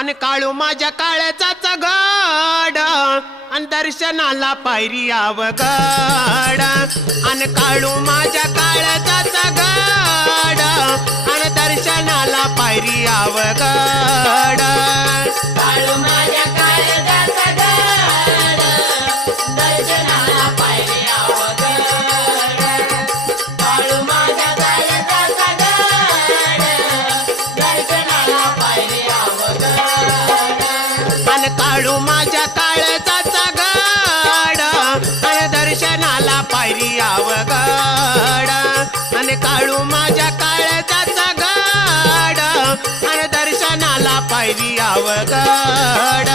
आणि काळू माझ्या काळजाचा घड आणि दर्शनाला पायरी अवघड आणि काळू माझ्या काळजाचा घड आणि दर्शनाला पायरी अवघड काळू माझ्या काळजाचा गड दर्शनाला पायरी अवघड काळू माझ्या काळजाचा गड दर्शनाला पायरी अवघड आणि काळू माझ्या काळजाचा घड आणि दर्शनाला पायरी अवघड आणि काळू माझ्या काळजाचा घड आणि दर्शनाला पायरी अवघड